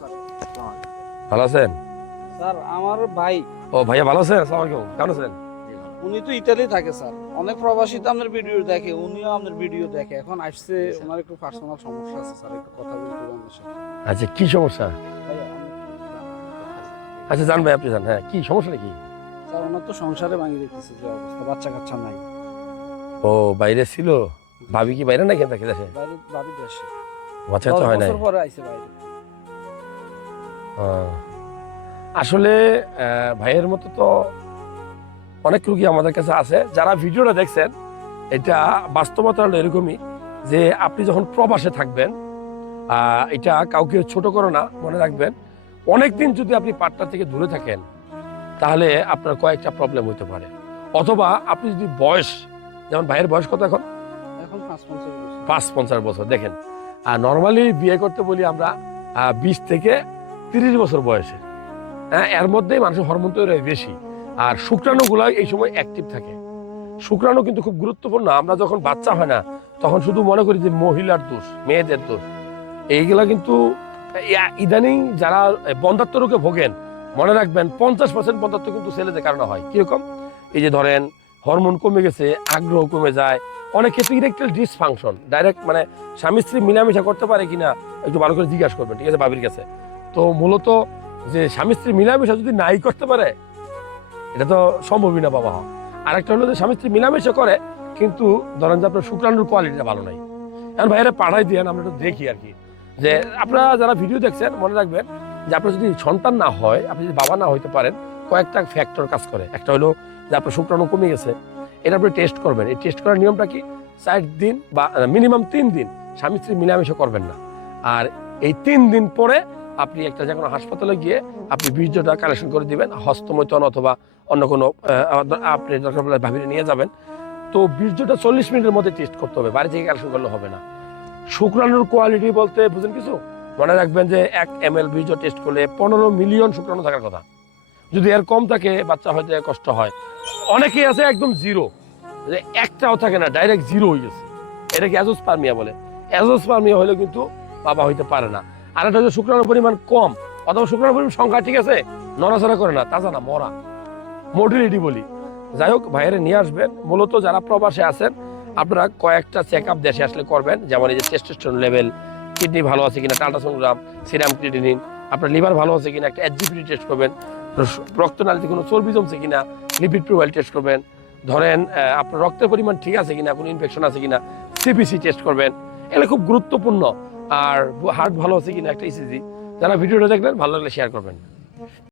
Sir ভালো আছেন? Sir আমার ভাই। ও ভাইয়া ভালো আছেন? আসসালামু আলাইকুম। কেমন আছেন? উনি তো ইতালি থাকে স্যার। অনেক প্রবাসী তো আপনার ভিডিও দেখে উনিও আপনার ভিডিও দেখে। এখন আসছে ওনার একটু পার্সোনাল সমস্যা আছে স্যার। একটু কথা বলতে আপনার সাথে। আচ্ছা কি সমস্যা? আচ্ছা জান ভাই আপনি জান। হ্যাঁ কি সমস্যা নাকি স্যার ওনার তো সংসারে ভাঙিয়ে দিতেছে যে অবস্থা। বাচ্চা কাচ্চা নাই। ও বাইরে ছিল? ভাবি কি বাইরে নাকি? থাকে দেশে বাইরে ভাবি দেশে। বাচ্চা কাচ্চা হয় নাই? বছর পরে আইছে বাইরে। আসলে ভাইয়ের মতো তো অনেক রুগী আমাদের কাছে আছে। যারা ভিডিওটা দেখছেন এটা বাস্তবতা হলো এরকমই যে আপনি যখন প্রবাসে থাকবেন এটা কাউকে ছোট করো না মনে রাখবেন অনেক দিন যদি আপনি পাট্টা থেকে দূরে থাকেন তাহলে আপনার কয়েকটা প্রবলেম হতে পারে। অথবা আপনি যদি বয়স যেমন ভাইয়ের বয়স কত এখন? পাঁচ পঞ্চাশ বছর। দেখেন। আর নর্মালি বিয়ে করতে বলি আমরা বিশ থেকে তিরিশ বছর বয়সে। হ্যাঁ এর মধ্যেই মানুষের হরমোন তৈরি হয় বেশি। আর শুক্রাণুগুলো এই সময় অ্যাক্টিভ থাকে। শুক্রাণু কিন্তু খুব গুরুত্বপূর্ণ। আমরা যখন বাচ্চা হয় না, তখন শুধু মনে করি যে মহিলার দোষ, মেয়েদের দোষ। এইগুলা কিন্তু ইদানিং যারা বন্ধাত্ম রোগে ভোগেন, মনে রাখবেন পঞ্চাশ পার্সেন্ট বন্ধাত্ম কিন্তু ছেলেদের কারণে হয়। কীরকম? এই যে ধরেন, হরমোন কমে গেছে, আগ্রহ কমে যায়। অনেক ক্ষেত্রে ইরেকটাইল ডিসফাংশন ডাইরেক্ট মানে স্বামী স্ত্রী মিলামিশা করতে পারে কিনা, একটু ভালো করে জিজ্ঞাসা করবেন, ঠিক আছে বাবির কাছে। তো মূলত যে স্বামী স্ত্রী মিলামিশা যদি নাই করতে পারে, এটা তো সম্ভবই না বাবা। আর একটা হলো যে স্বামী স্ত্রী মিলামিশা করে, কিন্তু ধরেন যে আপনার শুক্রাণুর কোয়ালিটিটা ভালো নাই। এখন ভাইয়েরা পাঠাই দিয়ে আমরা একটু দেখি আর কি। যে আপনারা যারা ভিডিও দেখছেন, মনে রাখবেন যে আপনার যদি সন্তান না হয়, আপনি যদি বাবা না হইতে পারেন, কয়েকটা ফ্যাক্টর কাজ করে। একটা হলো যে আপনার শুক্রাণু কমে গেছে, এটা আপনি টেস্ট করবেন। এই টেস্ট করার নিয়মটা কি? চার দিন বা মিনিমাম তিন দিন স্বামী স্ত্রী মিলামিশা করবেন না। আর এই তিন দিন পরে আপনি একটা যে কোনো হাসপাতালে গিয়ে আপনি বীর্যটা কালেকশন করে দিবেন, হস্তমৈথন অথবা অন্য কোনো আপনি দরকার ভাবিরে নিয়ে যাবেন। তো বীর্যটা চল্লিশ মিনিটের মধ্যে টেস্ট করতে হবে, বাড়ি থেকে কালেকশন করলে হবে না। শুক্রাণুর কোয়ালিটি বলতে বুঝেন কিছু? মনে রাখবেন যে এক এম এল বীর্য টেস্ট করলে পনেরো মিলিয়ন শুক্রাণু থাকার কথা। যদি এর কম থাকে, বাচ্চা হয়তো কষ্ট হয়। অনেকেই আছে একদম জিরো যে একটাও থাকে না ডাইরেক্ট জিরো হয়ে গেছে। এটাকে অ্যাজোস্পার্মিয়া বলে? অ্যাজোস্পার্মিয়া হলে কিন্তু বাবা হইতে পারে না। আর একটা হচ্ছে শুক্রাণুর পরিমাণ কম, অথবা শুক্রাণুর পরিমাণ সংখ্যা ঠিক আছে, নড়াচড়া করে না, তাজা না, মরা। মোটিলিটি বলি। যাই হোক, বাইরে নিয়ে আসবেন। মূলত যারা প্রবাসে আছেন, আপনারা কয়েকটা চেক আপ দেশে আসলে করবেন। যেমন এই যে টেস্টোস্টেরন লেভেল কিডনি ভালো আছে কিনা আল্ট্রাসোনোগ্রাম সিরাম ক্রিটিনিন আপনার লিভার ভালো আছে কিনা, একটা এইচজিপিটি টেস্ট করবেন। রক্তনালীতে কোনো চর্বি জমছে কিনা লিপিড প্রোফাইল টেস্ট করবেন। ধরেন আপনার রক্তের পরিমাণ ঠিক আছে কিনা, কোনো ইনফেকশন আছে কিনা সিপিসি টেস্ট করবেন। এগুলো খুব গুরুত্বপূর্ণ। আর হার্ট ভালো আছে কিনা একটা ইসিজি যারা ভিডিওটা দেখলেন ভালো লাগলে শেয়ার করবেন।